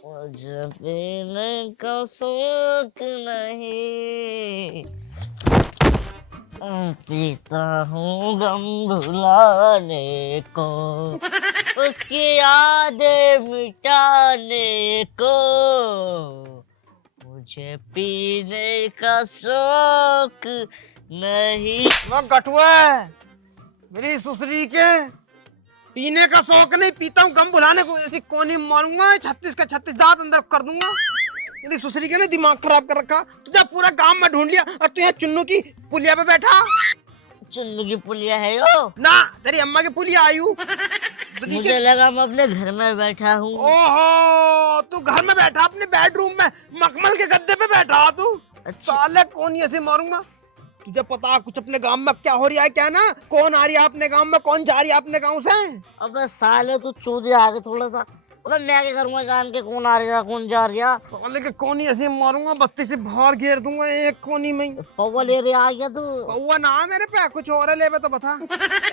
मुझे पीने का शौक नहीं, पीता हूँ गम भुलाने को, उसकी यादें मिटाने को। मुझे पीने का शौक नहीं। वो गठुआ मेरी सुसरी के पीने का शौक नहीं, पीता हूँ गम भुलाने को। ऐसी कोनी मारूंगा 36 का 36 दांत अंदर कर दूंगा। मेरी सुसरी के ना दिमाग खराब कर रखा। तुझे पूरा गांव में ढूंढ लिया और तू यहाँ चुन्नू की पुलिया पे बैठा। चुन्नू की पुलिया है यो ना, तेरी अम्मा की पुलिया आई हूँ। मुझे लगा मैं अपने घर में बैठा हूँ। ओहो, तू घर में बैठा अपने बेडरूम में मखमल के गद्दे पे बैठा तू। अच्छा। साले कौन ऐसे मारूंगा। तुझे पता कुछ अपने गांव में क्या हो रहा है क्या ना? कौन आ रही है अपने गांव में, कौन जा रही है अपने गांव से? अबे साले तू चूतिया आगे थोड़ा सा। अबे मैं क्या करूंगा जान के कौन आ रहा कौन जा रहा। साले के कोनी ऐसे मारूंगा, बत्ती से बाहर घेर दूंगा एक कोनी में। पौवा ले रहा आ गया तू। पौवा ना मेरे पे कुछ और है, ले तो बता।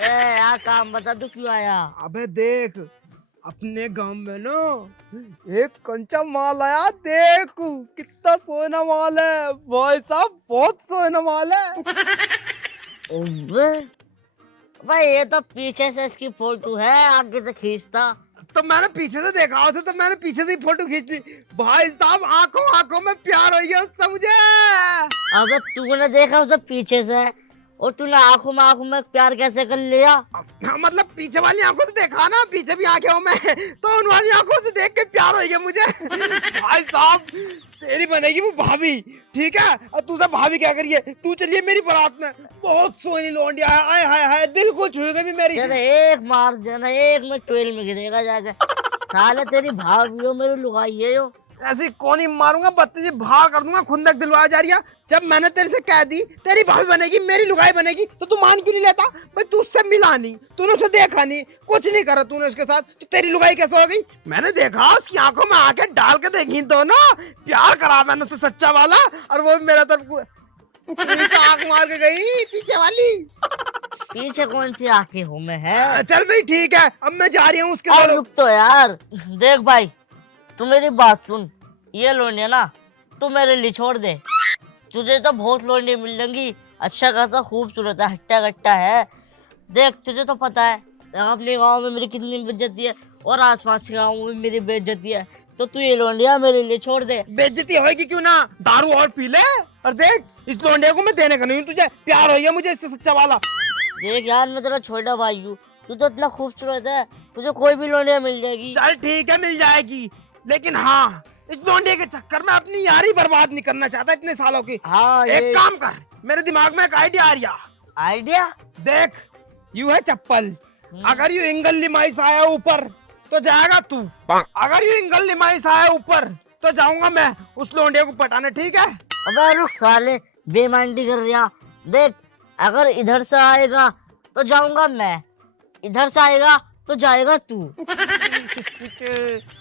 ए यार काम बता तू क्यों आया। अबे देख अपने गांव में ना एक कंचा माल आया, देख कितना सोना माल है भाई साहब, बहुत सोना माल है। अबे भाई ये तो पीछे से इसकी फोटो है, आगे से खींचता। तो मैंने पीछे से देखा उसे, तो मैंने पीछे से ही फोटो खींच ली। भाई साहब आंखों आंखों में प्यार हो गया उससे मुझे। अबे तूने देखा उसे पीछे से और तूने आंखों में प्यार कैसे कर लिया। मतलब पीछे वाली आंखों से देखा ना, पीछे भी आंखें हूं मैं, तो उन वाली आंखों से देख के प्यार हो गया मुझे। भाई साहब तेरी बनेगी वो भाभी, ठीक है? और तू सब भाभी क्या करिए, तू चलिए मेरी बारात में। बहुत सोनी लौंडिया है, आय हाय हाय, दिल को छू गई मेरी। एक मार देना, एक में ट्वेल में गिरेगा जाके। साले तेरी भाभी हो मेरी लुगाई है यो। ऐसी कौन ही मारूंगा, बत्ती भाग कर दूंगा। खुंदक दिलवाया जा रही है। जब मैंने तेरे से कह दी तेरी भाभी बनेगी, मेरी लुगाई बनेगी, तो तू मान क्यों नहीं लेता? भाई तू उससे मिला नहीं, तूने उसे देखा नहीं, कुछ नहीं करा तूने उसके साथ, तो तेरी लुगाई कैसे हो गई? मैंने देखा उसकी आंखों में आंखें डाल के देखी दोनों, प्यार करा मैंने उससे सच्चा वाला, और वो मेरा तरफ आंख मार के गई पीछे वाली। पीछे कौन सी आंखें हूँ मैं है। चल भाई ठीक है, अब मैं जा रही हूँ उसके और साथ। रुक तो यार, देख भाई तू मेरी बात सुन। ये लोंडिया ना तू मेरे लिए छोड़ दे। तुझे तो बहुत लोंडी मिलेंगी, अच्छा खासा खूबसूरत है, हट्टा कट्टा है। देख तुझे तो पता है अपने गांव में मेरी कितनी बेइज्जती है और आसपास के गाँव में मेरी बेइज्जती है, तो तू ये लोंडिया मेरे लिए छोड़ दे। बेइज्जती होगी क्यों ना, दारू और पी ले। और देख इस लोंडे को मैं देने का नहीं हूँ, तुझे प्यार हो गया मुझे इससे सच्चा वाला। देख यार मैं तेरा छोटा भाई हूँ, तू तो इतना खूबसूरत है, तुझे कोई भी लोंडिया मिल जाएगी। चल ठीक है मिल जाएगी, लेकिन हाँ इस लोंडे के चक्कर में अपनी यारी बर्बाद नहीं करना चाहता इतने सालों की। हाँ एक काम कर, मेरे दिमाग में एक आइडिया आ रहा। आइडिया देख यू है चप्पल, अगर यू इंगल लिमाई से आया ऊपर तो जाएगा तू, अगर यू इंगल लिमाई से आया ऊपर तो जाऊंगा मैं उस लोंडे को पटाने, ठीक है? अबे रुक साले, बेईमानी कर रहा। देख अगर इधर से आएगा तो जाऊंगा मैं, इधर से आएगा तो जाएगा तू।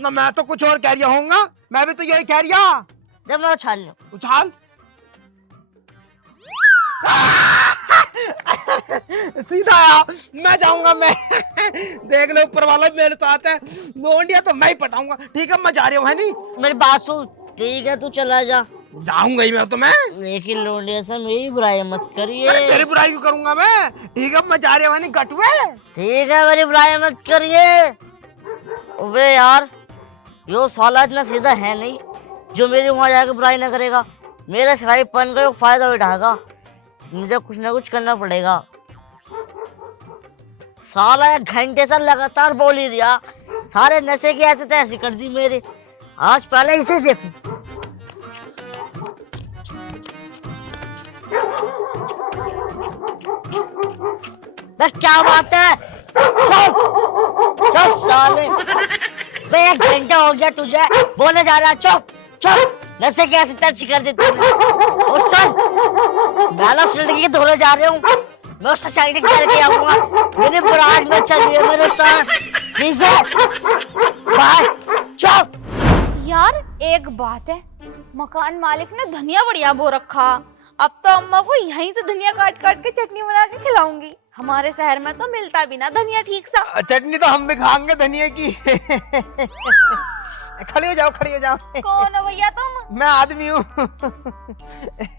ना मैं तो कुछ और कह रहा हूँगा, मैं भी तो यही कह रहा। जब मैं उछाल लूं। उछाल। सीधा आया, मैं जाऊंगा मैं। देख लो ऊपर वाला मेरे साथ है, लोंडिया तो मैं ही पटाऊंगा, ठीक है? मैं जा रही हूँ, है नहीं? मेरी बात सुन, ठीक है तू चला जा। जाऊंगा ही मैं तो मैं, लेकिन लोंडिया से मेरी बुराई मत करिए। अरे तेरी बुराई क्यों करूंगा मैं? ठीक है मैं जा रही हूँ, है नहीं गटुए? ठीक है मेरी बुराई मत करिए। अबे यार यो साला इतना सीधा है नहीं जो मेरी वहां जाके बुराई ना करेगा। मेरा शराबपन का फायदा उठाएगा, मुझे कुछ ना कुछ करना पड़ेगा। साला 1 घंटे से लगातार बोल ही रहा, सारे नशे की ऐसे तैसे कर दी मेरे। आज पहले इसे देखूं। क्या बात है? चुप साले, 1 घंटा हो गया तुझे बोले जा रहा। चुप चुप, नशे की ऐसे तैसे कर दी तूने। और सुन, मैं लड़की के धोने जा रहा हूँ, मैं उससे शाइनिंग करके आऊंगा। मेरी बुराट में चलिए मेरे साथ, ठीक है? बाय। चुप यार एक बात है, मकान मालिक ने धनिया बढ़िया बो रखा। अब तो अम्मा को यहीं से धनिया काट काट के चटनी बना के खिलाऊंगी। हमारे शहर में तो मिलता भी ना धनिया ठीक सा। चटनी तो हम भी खाएंगे धनिया की। खड़ी हो जाओ, खड़ी हो जाओ। कौन हो भैया तुम? मैं आदमी हूँ।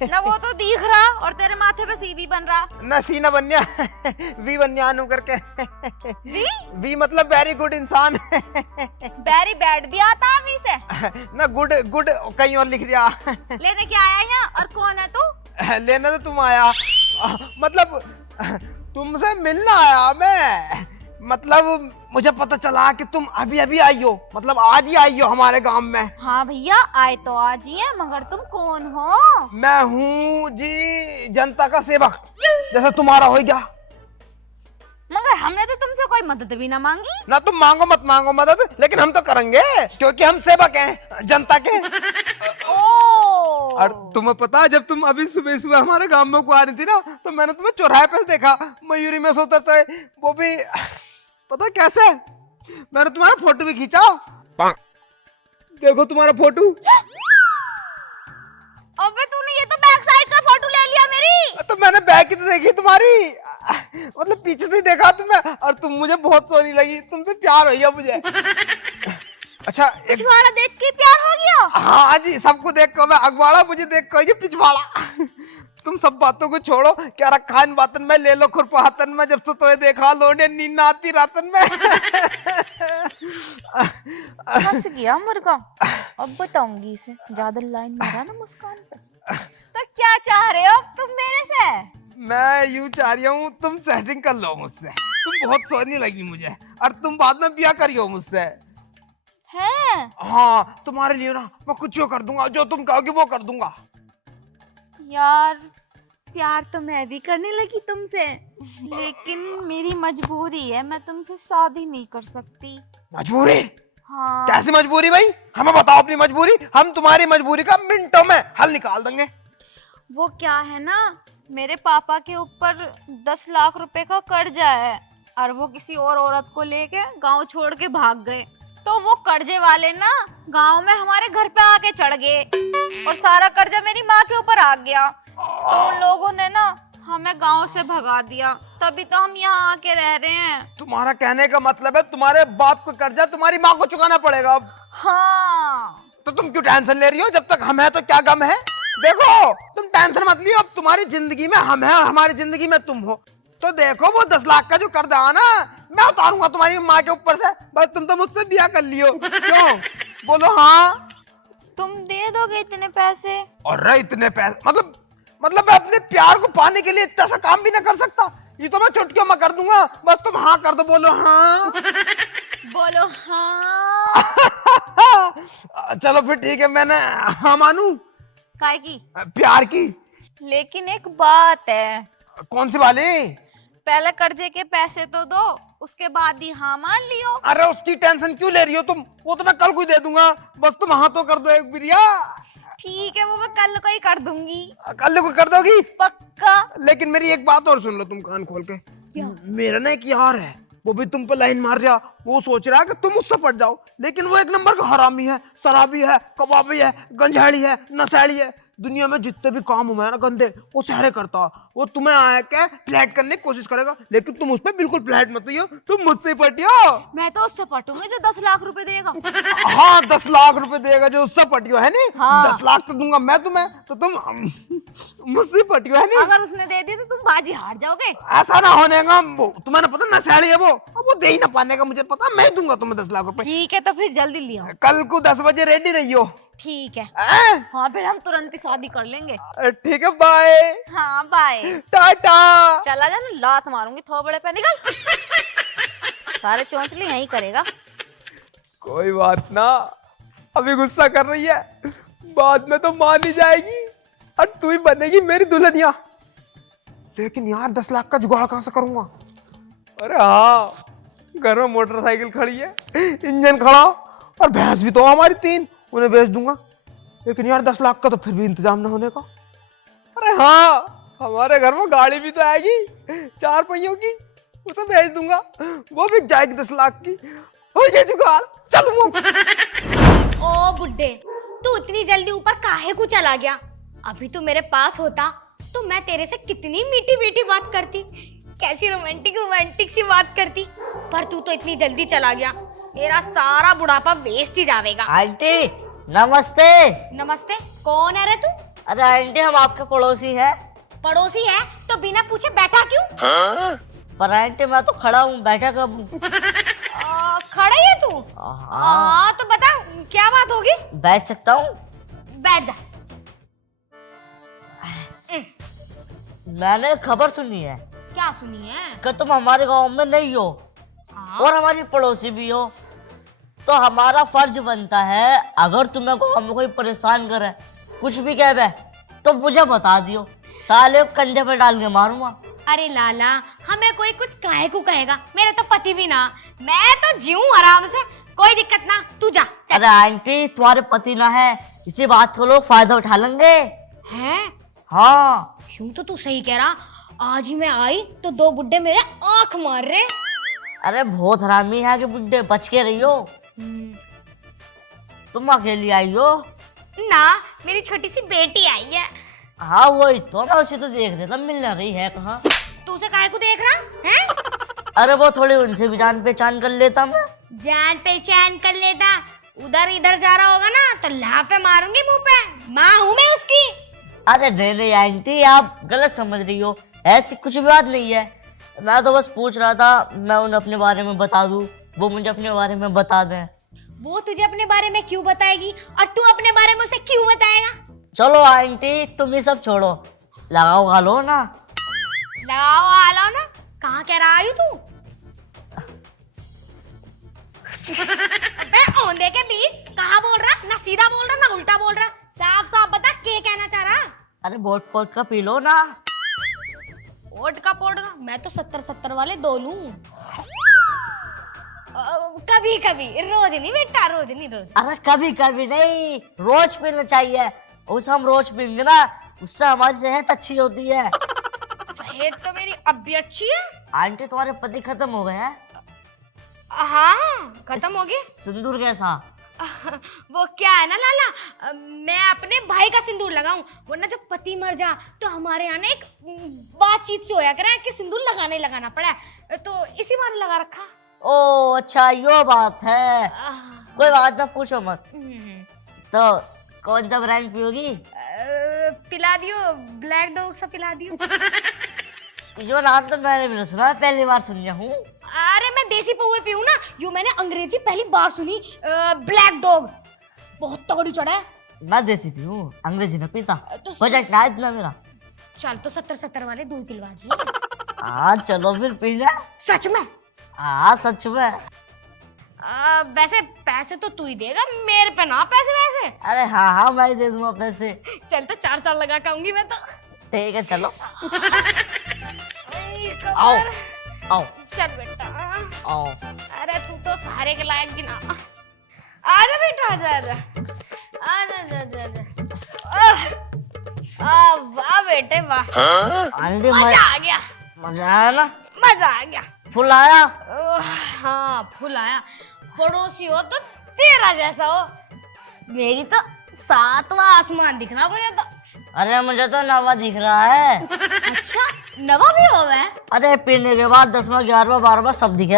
ना वो तो दिख रहा और तेरे माथे पे सीवी बन रहा। न सीना बन्या, वी बन्यानु करके। वी? वी मतलब वेरी गुड इंसान। वेरी बैड भी आता है वी से? ना गुड गुड कहीं और लिख दिया। लेने क्या आया यहाँ और कौन है तू? लेना तो तुम आया, मतलब तुमसे मिलना आया मैं। मतलब मुझे पता चला कि तुम अभी अभी आई हो, मतलब आज ही आई हो हमारे गांव में। हाँ भैया आए तो आज ही है, मगर तुम कौन हो? मैं हूँ जी जनता का सेवक, जैसे तुम्हारा हो गया। मगर हमने तो तुमसे कोई मदद भी ना मांगी। ना तुम मांगो मत मांगो मदद, लेकिन हम तो करेंगे क्योंकि हम सेवक हैं जनता के। और तुम्हें पता है, जब तुम अभी सुबह सुबह हमारे गांव में को आ रही थी ना, तो मैंने तुम्हें चौराहे पे देखा मयूरी में सोते थे, वो भी पता कैसे, मैंने तुम्हारा फोटो भी खींचा। देखो तुम्हारा फोटो। अबे तूने ये तो बैक साइड का फोटो ले लिया मेरी। तो मैंने बैक की तो देखी तुम्हारी, मतलब पीछे से ही देखा तुम्हें, और तुम मुझे बहुत सोनी लगी, तुमसे प्यार हो गया मुझे। अच्छा पिछवाड़ा देख के प्यार हो गया? हाँ जी, सबको देख कर, मैं अगवाड़ा मुझे देख कर पिछवाड़ा। तुम सब बातों को छोड़ो, क्या रखा इन बातन में, ले लो खुरपा हाथन में, जब से तुम्हें देखा लोडे नींद ना आती रातन में। फंस गया मुर्गा। अब बताऊंगी इसे, ज्यादा लाइन मारा ना मुस्कान पे। तो क्या चाह रहे हो तुम मेरे से? मैं यूं चाह रही हूँ तुम सेटिंग कर लो मुझसे, तुम बहुत सोनी लगी मुझे, और तुम बाद में ब्याह करियो मुझसे। है? हाँ तुम्हारे लिए ना मैं कुछ कर दूंगा, जो तुम कहोगे वो कर दूंगा। यार प्यार तो मैं भी करने लगी तुमसे, लेकिन मेरी मजबूरी है, मैं तुमसे शादी नहीं कर सकती। मजबूरी? हाँ। कैसी मजबूरी भाई, हमें बताओ अपनी मजबूरी, हम तुम्हारी मजबूरी का मिनटों में हल निकाल देंगे। वो क्या है ना, मेरे पापा के ऊपर 10 लाख रुपए का कर्जा है, और वो किसी और औरत को लेके गांव छोड़ के भाग गए। तो वो कर्जे वाले ना गांव में हमारे घर पे आके चढ़ गए, और सारा कर्जा मेरी माँ के ऊपर आ गया। तो उन लोगों ने ना हमें गांव से भगा दिया, तभी तो हम यहाँ आके रह रहे हैं। तुम्हारा कहने का मतलब है तुम्हारे बाप को कर्जा तुम्हारी माँ को चुकाना पड़ेगा अब? हाँ। तो तुम क्यों टेंशन ले रही हो, जब तक हम हैं तो क्या गम है। देखो तुम टेंशन मत लियो, अब तुम्हारी जिंदगी में हम हैं, हमारी जिंदगी में तुम हो। तो देखो वो 10 लाख का जो कर्जा है ना, मैं उतारूंगा तुम्हारी माँ के ऊपर से, बस तुम तो मुझसे ब्याह कर लियो। क्यों, बोलो हाँ। तुम दे दोगे इतने पैसे? और इतने पैसे मतलब मैं अपने प्यार को पाने के लिए इतना सा काम भी ना कर सकता? ये तो मैं चुटकियों में कर दूंगा, बस तुम हाँ कर दो, बोलो हाँ। बोलो हाँ। चलो फिर ठीक है, मैंने हाँ मानू। काय की? प्यार की। लेकिन एक बात है। कौन सी वाली? पहले कर्जे के पैसे तो दो, उसके बाद ही हाँ मान लियो। अरे उसकी टेंशन क्यों ले रही हो तुम, वो तो मैं कल को ही दे दूंगा, बस तुम हाँ तो कर दो एक बिरिया। ठीक है, वो मैं कल को ही कर दूंगी। कल को कर दोगी? पक्का। लेकिन मेरी एक बात और सुन लो तुम कान खोल के। क्या? मेरा ना एक यार है, वो भी तुम पे लाइन मार रहा, वो सोच रहा है कि तुम उससे पट जाओ, लेकिन वो एक नंबर का हरामी है, शराबी है, कबाबी है, गंजाड़ी है, नशेड़ी है। दुनिया में जितने भी काम हुए हैं ना गंदे, वो सारे करता। वो तुम्हें आया क्या फ्लैट करने की कोशिश करेगा, लेकिन तुम उस पर बिल्कुल फ्लैट मत हो, तुम मुझसे पटियो। मैं तो उससे पटूंगी जो 10 लाख रुपए देगा। हाँ 10 लाख रुपए देगा जो उससे पटियो है नहीं? हाँ। 10 लाख तो दूंगा मैं तुम्हें, तो तुम मुझसे पटियो है नहीं? अगर उसने दे दी तो तुम बाजी हार जाओगे। ऐसा ना होने का, तुम्हें ना पता नशेड़ी है वो, अब वो दे ही ना पाने का मुझे पता, मैं दूंगा तुम्हें 10 लाख रुपए। ठीक है, तो फिर जल्दी लियो। कल को 10 बजे रेडी रहियो। ठीक है। हैं? हाँ फिर हम तुरंत ही शादी कर लेंगे। ठीक है, बाय। हाँ बाय। टाटा। चला जा, लात मारूंगी थोबड़े पे, निकल। सारे चोंचले यही करेगा। कोई बात ना, अभी गुस्सा कर रही है, बाद में तो मान ही जाएगी, और तू ही बनेगी मेरी दुल्हनिया। लेकिन यार 10 लाख का जुगाड़ कहां से करूंगा? अरे हाँ, घर में मोटरसाइकिल खड़ी है, इंजन खड़ा, और भैंस भी तो हमारी 3, उन्हें बेच दूंगा। लेकिन यार 10 लाख का तो फिर भी इंतजाम ना होने का। अरे हाँ, हमारे घर में गाड़ी भी तो आएगी 4 पहियों की, उसे बेच दूंगा, वो भी जाएगी 10 लाख की। हो ये जुगाड़, चलूंगा। ओ बुड्ढे, तू इतनी जल्दी ऊपर काहे को चला गया? अभी तू मेरे पास होता तो मैं तेरे से कितनी मीठी मीठी बात करती, कैसी रोमांटिक रोमांटिक सी बात करती, पर तू तो इतनी जल्दी चला गया। मेरा सारा बुढ़ापा वेस्ट ही जाएगा। आंटी नमस्ते। नमस्ते, कौन है रे तू? अरे आंटी हम आपके पड़ोसी हैं। पड़ोसी है तो बिना पूछे बैठा क्यों? पर आंटी मैं तो खड़ा हूँ, बैठा कब हूँ? खड़ा ही है तू? हाँ हाँ तो बता क्या बात होगी? बैठ सकता हूँ? बैठ जा। मैंने खबर सुनी है क्या सुनी है? कि तुम हमारे गांव में नहीं हो हाँ? और हमारी पड़ोसी भी हो, तो हमारा फर्ज बनता है अगर तुम्हें गांव में कोई परेशान करे, कुछ भी कह बे, तो मुझे बता दियो, साले को कंधे पे डाल के मारूंगा। अरे लाला, हमें कोई कुछ काहे को कहेगा, मेरे तो पति भी ना, मैं तो जीऊं आराम से, कोई दिक्कत ना, तू जा। अरे आंटी तुम्हारे पति ना है, इसी बात को लोग फायदा उठा लेंगे। हैं? हाँ यूं तो तू सही कह रहा, आज ही मैं आई तो दो बुड्ढे मेरे आंख मार रहे। अरे बहुत हरामी है कि बुड्ढे, बच के रहियो। तुम अकेली आई हो? ना, मेरी छोटी सी बेटी आई है। हाँ वही तो, मैं उसे तो देख रहा था, मिल ना रही है कहाँ। तू उसे काहे को देख रहा है? अरे वो थोड़ी उनसे भी जान पहचान कर लेता मैं। जान पहचान कर लेता, उधर इधर जा रहा होगा ना तो लाफे मारूंगी मुंह पे, माँ हूँ मैं उसकी। अरे नहीं नहीं आंटी, आप गलत समझ रही हो, ऐसी कुछ भी बात नहीं है। मैं तो बस पूछ रहा था, मैं उन्हें अपने बारे में बता दूं, वो मुझे अपने बारे में बता दें। वो तुझे अपने बारे में क्यों बताएगी और तू अपने बारे में उसे क्यों बताएगा? चलो आंटी तुम ये सब छोड़ो, लगाओ गालो ना। लगाओ आलो ना, कहाँ कह रहा है तू? अबे औंधे के बीच कहाँ बोल रहा, ना सीधा बोल रहा ना उल्टा बोल रहा, साफ साफ बता क्या कहना चाह रहा? अरे वोट पोट का पी लो ना। वोट का मैं तो 70-70 वाले दो लूं। कभी कभी, रोज नहीं बेटा, रोज नहीं, रोज। अरे कभी कभी नहीं, रोज पीना चाहिए, उसे हम रोज पीएंगे ना, उससे हमारी सेहत अच्छी होती है। सेहत तो मेरी अब भी अच्छी है। आंटी तुम्हारे पति खत्म हो गए हैं? हाँ खत्म हो गए। सिंदूर कैसा? वो क्या है ना लाला, मैं अपने भाई का सिंदूर लगाऊं, वरना जब पति मर जा तो हमारे यहाँ ना एक बातचीत से होया करे कि सिंदूर लगाना ही लगाना पड़ा है, तो इसी बार लगा रखा। ओ अच्छा यो बात है, कोई बात ना, पूछो मत। तो कौन सा ब्रांड पियोगी? पिला दियो, ब्लैक डॉग सा पिला दियो। यो नाम तो मैंने भी नहीं सुना, पहली बार सुन रहा हूँ। अरे मैं देसी पौवे पीऊं ना, यो मैंने अंग्रेजी पहली बार सुनी। ब्लैक डॉग बहुत तगड़ी चढ़ा है। मैं देसी पीऊं, अंग्रेजी न पीता, तो बजट ना इतना मेरा। चल तो 70-70 वाले दूध पिलवा दिए। हाँ चलो फिर पी ले। सच में? हाँ सच में। वैसे पैसे तो तू ही देगा, मेरे पे ना पैसे वैसे। अरे हाँ हाँ मैं ही दे दूंगा पैसे। चल तो 4 लगा के आऊंगी मैं तो। ठीक है चलो। कमर। आओ आओ चल बेटा। आओ। अरे तू तो सहारे के लायक भी ना। आजा बेटा, आजा आजा आजा आजा आजा। वाह बेटे वाह, आंटी मजा आ गया। मजा आया ना? मजा आ गया। फुल आया? हाँ फुल आया। पड़ोसी हो तो तेरा जैसा हो, मेरी तो 7वां आसमान दिख रहा मुझे तो। अरे मुझे तो नवा दिख रहा है। अच्छा नवा भी हो गया? अरे पीने के बाद 10वां 11वां 12वां सब दिखे।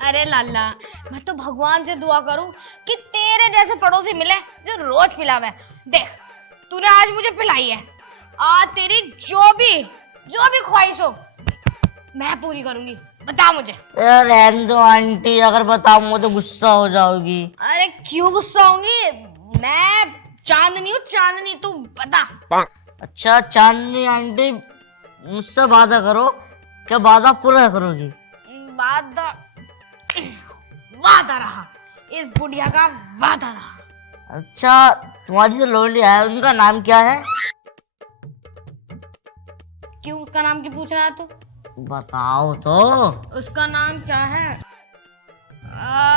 अरे लाला, मैं तो भगवान से दुआ करूं कि तेरे जैसे पड़ोसी मिले जो रोज पिलावे। देख तूने आज मुझे पिलाई है, आज तेरी जो भी ख्वाहिश हो मैं पूरी करूंगी, बता मुझे। रहने दो आंटी, अगर बताऊंगा तो गुस्सा हो जाओगी। अरे क्यों गुस्सा होंगी, मैं चांदनी हूँ चांदनी, तू बता। अच्छा चांदनी आंटी, मुझसे वादा करो कि वादा पूरा करोगी। वादा रहा, इस बुढ़िया का वादा रहा। अच्छा तुम्हारी जो लोंडी है उनका नाम क्या है? क्यों उसका नाम क्यों पूछ रहा है तू? बताओ तो। उसका नाम क्या है?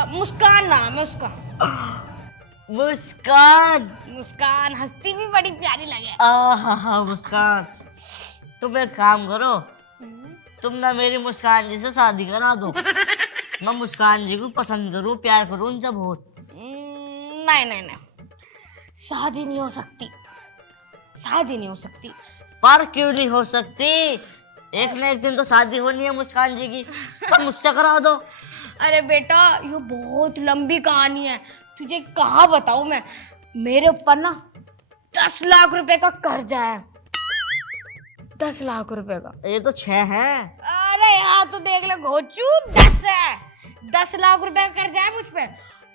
मुस्कान नाम है उसका। मुस्कान? मुस्कान हंसती भी बड़ी प्यारी लगे। हाँ मुस्कान, तुम एक काम करो, तुम ना मेरी मुस्कान जी से शादी करा दो। मैं मुस्कान जी को पसंद करूं, प्यार करूं उनसे बहुत। नहीं नहीं नहीं, शादी नहीं हो सकती, शादी नहीं हो सकती। पर क्यों नहीं हो सकती? एक न एक दिन तो शादी होनी है मुस्कान जी की, तो मुझसे करा दो। अरे बेटा ये बहुत लंबी कहानी है, तुझे कहाँ बताऊं मैं। मेरे ऊपर ना 10 लाख रुपए का कर्जा है, 10 लाख रुपए का। ये तो 6 है। अरे यहाँ तो देख ले घोचू, 10 है, 10 लाख रुपए का कर्जा है मुझ पे।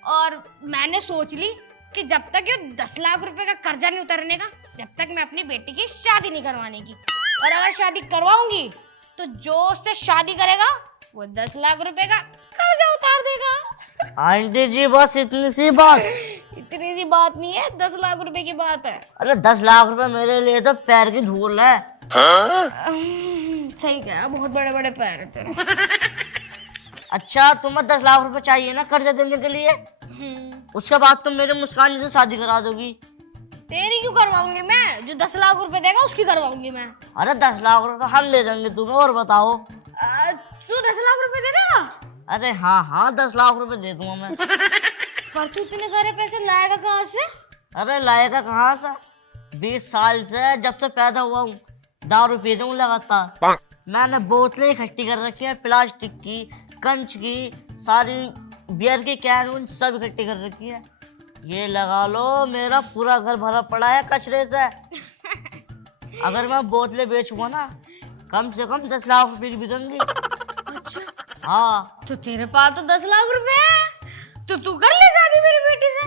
और मैंने सोच ली कि जब तक ये 10 लाख रुपए का कर्जा नहीं उतरने का, जब तक मैं अपनी बेटी की शादी नहीं करवाने की। और अगर शादी करवाऊंगी तो जो उससे शादी करेगा वो 10 लाख रुपए का कर्जा उतार देगा। आंटी जी बस इतनी सी बात। इतनी सी बात नहीं है, 10 लाख रुपए की बात है। अरे 10 लाख रुपए मेरे लिए तो पैर की धूल है। सही कहा, बहुत बड़े बड़े पैर है तेरे। अच्छा तुम्हें 10 लाख रुपए चाहिए ना कर्जा देने के लिए, उसके बाद तुम मेरे मुस्कान जी से शादी करा दोगी। तेरी क्यों करवाऊंगी मैं, जो 10 लाख रुपए देगा उसकी करवाऊंगी मैं। अरे 10 लाख रुपए हम दे देंगे तुम्हें। और बताओ तू 10 लाख रुपए दे देगा? अरे हाँ 10 लाख रुपए दे दूंगा मैं। पर तू इतने सारे पैसे लाएगा कहाँ से? अरे लाएगा कहाँ से, 20 साल से जब से पैदा हुआ हूँ दारू पीता हूँ लगातार। मैंने बोतलें इकट्ठी कर रखी है, प्लास्टिक की, कंच की, सारी बियर की कैन उन सब इकट्ठी कर रखी है। ये लगा लो मेरा पूरा घर भरा पड़ा है कचरे से। अगर मैं बोतलें बेचूंगा ना कम से कम 10 लाख रुपए की बिकेंगी। अच्छा हाँ तो तेरे पास तो 10 लाख रुपए है, तो तू कर ले शादी मेरी बेटी से।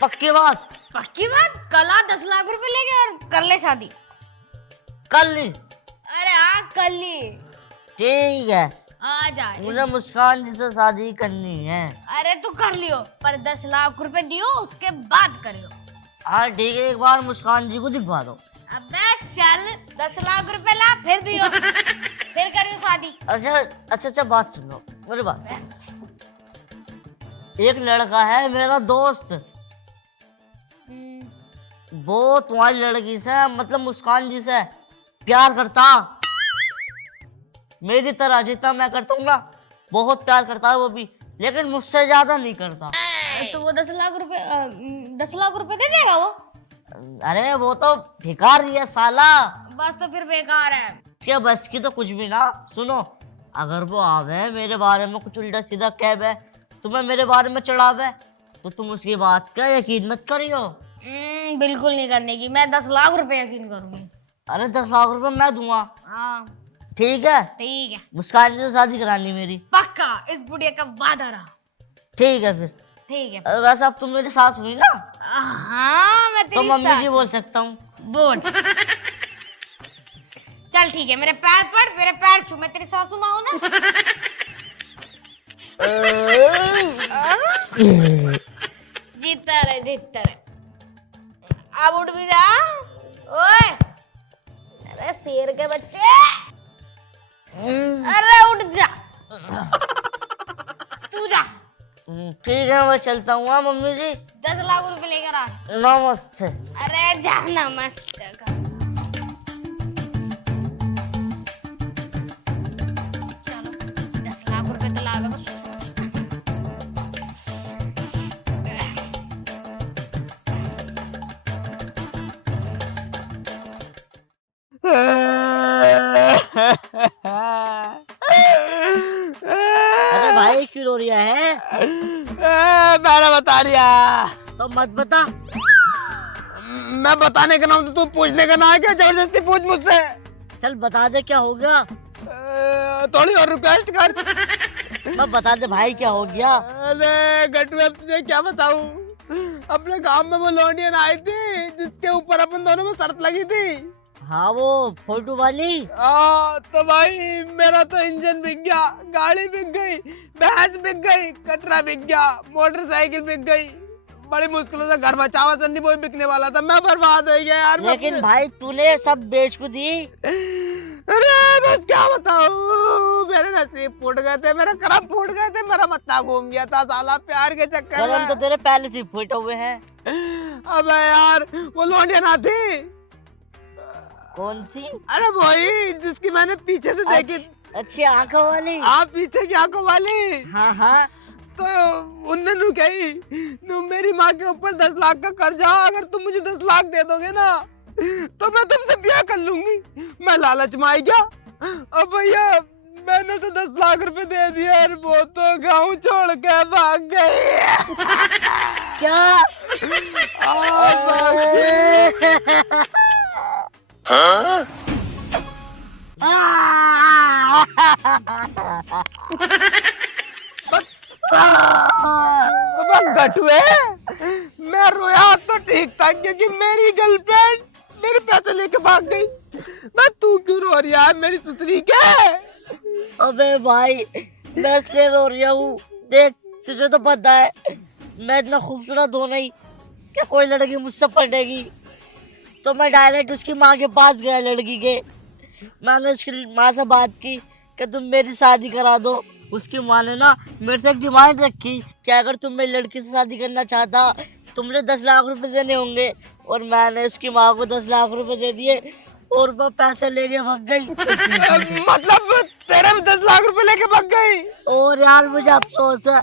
पक्की बात। पक्की बात, कल आ 10 लाख रुपए लेके और कर ले शादी। कल ली। अरे हाँ कर ली। ठीक है आ जा। मुझे मुस्कान जी से शादी करनी है। अरे तू कर लियो, पर 10 लाख रुपए दियो उसके बाद करियो। हाँ ठीक है, एक बार मुस्कान जी को दिखवा दो। अबे चल, 10 लाख रुपए ला फिर दियो, फिर करियो शादी। अच्छा बात सुनो, मेरी बात सुनो। एक लड़का है मेरा दोस्त, वो तुम्हारी लड़की से मतलब मुस्कान जी से प्यार करता, मेरी तरह जितना मैं करता हूँ ना बहुत प्यार करता है वो भी, लेकिन मुझसे ज्यादा नहीं करता। तो वो 10 लाख रुपए 10 लाख रुपए दे देगा वो? अरे वो तो भिखारी है साला। बस तो फिर बेकार है। क्या बस की तो कुछ भी ना। सुनो, अगर वो आवे मेरे बारे में कुछ उल्टा सीधा कहवे, तुम्हें मेरे बारे में चढ़ावे, तो तुम उसकी बात का यकीन मत करियो। बिल्कुल नहीं करने की, मैं 10 लाख रुपए यकीन करूंगी। अरे 10 लाख रुपए मैं दूंगा। हाँ ठीक है, ठीक है, मुस्कान जी से शादी करानी मेरी। पक्का, इस बुढ़िया का वादा रहा। ठीक है फिर। ठीक है। वैसे अब तुम मेरी सास हुई ना, हाँ मैं तो तेरी मम्मी सास जी बोल सकता हूँ। बोल। चल ठीक है, मेरे पैर पड़, मेरे पैर छू, मैं तेरी सासू माँ हूं ना। जीतता रहे। अब उठ भी जा। ओए अरे शेर के बच्चे, अरे उठ जा। तू जा। ठीक है मैं चलता हूँ। हाँ मम्मी जी 10 लाख रुपए लेकर आ। नमस्ते। अरे जा, नमस्ते कर। चलो 10 लाख रुपए तो लावेगा। अरे भाई क्यों रो रहा है? मैंने बता दिया। तो मत बता। मैं बताने का नाम तो तू पूछने का ना है क्या? जबरदस्ती पूछ मुझसे। चल बता दे क्या हो गया। थोड़ी और रिक्वेस्ट कर। मैं बता दे भाई क्या हो गया। अरे गटुआ तुझे क्या बताऊं, अपने गांव में वो लोनियन आई थी जिसके ऊपर अपन दोनों में शर्त लगी थी। हाँ वो फोटो वाली। तो भाई मेरा तो इंजन बिक गया, गाड़ी बिक गई, भैंस बिक गई, कटरा बिक गया, मोटरसाइकिल बिक गई। बड़ी मुश्किलों से घर बचावा सन्नी वो बिकने वाला था, मैं बर्बाद हो गया यार। लेकिन भाई तूने सब बेच को दी। अरे बस क्या बताऊं, मेरे नसीब फूट गए थे, मेरे करम फूट गए थे, मेरा मत्था घूम गया था साला प्यार के चक्कर में। करम तो तेरे पहले से फूटे हुए हैं। अबे यार वो लोंडियन आती। कौन सी? अरे वही जिसकी मैंने पीछे से देखी। अच्छी आंखों वाली। आप पीछे की आंखों वाली। हाँ तो उनने नु कही नु मेरी माँ के ऊपर 10 लाख का कर्जा, अगर तुम मुझे 10 लाख दे दोगे ना तो मैं तुमसे ब्याह कर लूंगी। मैं लालच में आई गया। अब भैया मैंने तो 10 लाख रुपए दे दिए और वो तो गांव छोड़ के भाग गई। क्या? गटुए, मैं रोया तो ठीक था क्योंकि मेरी गर्लफ्रेंड मेरे पैसे लेके भाग गई। मैं तू क्यों रो रही है मेरी सुतरी के? अबे भाई मैं इसलिए रो रहा हूँ, देख तुझे तो पता है मैं इतना खूबसूरत हूँ नहीं कि कोई लड़की मुझसे पटेगी। तो मैं डायरेक्ट उसकी माँ के पास गया लड़की के। मैंने उसकी माँ से बात की कि तुम मेरी शादी करा दो। उसकी माँ ने ना मेरे से एक डिमांड रखी कि अगर तुम मेरी लड़की से शादी करना चाहता तुमने 10 लाख रुपए देने होंगे। और मैंने उसकी माँ को 10 लाख रुपए दे दिए और वो पैसे लेके भाग गई। मतलब तेरे में 10 लाख रुपए लेके भाग गई? और यार मुझे अफसोस है,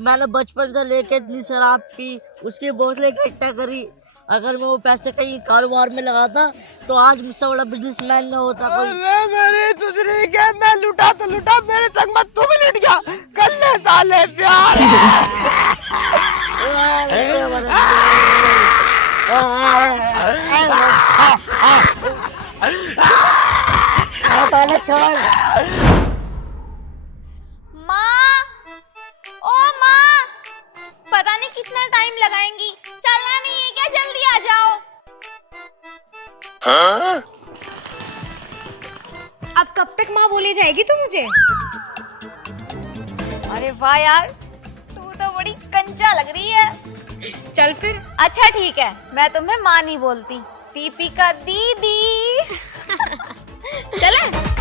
मैंने बचपन से लेके इतनी शराब पी, उसकी बोतलें इकट्ठा करी। अगर मैं वो पैसे कहीं कारोबार में लगाता तो आज मुझसे बड़ा बिजनेसमैन न होता कोई। अरे मेरी दूसरी के मैं लुटा तो लुटा, मेरे संग में तू भी लुट गया। कर ले साले प्यार। छोड़। माँ, ओ माँ, पता नहीं कितना टाइम लगाएंगी, चलना नहीं है क्या? जल्दी आ जाओ। अब कब तक माँ बोली जाएगी तू मुझे? अरे वाह यार, तू तो बड़ी कंचा लग रही है। चल फिर। अच्छा ठीक है, मैं तुम्हें माँ नहीं बोलती, दीपिका दीदी। चले।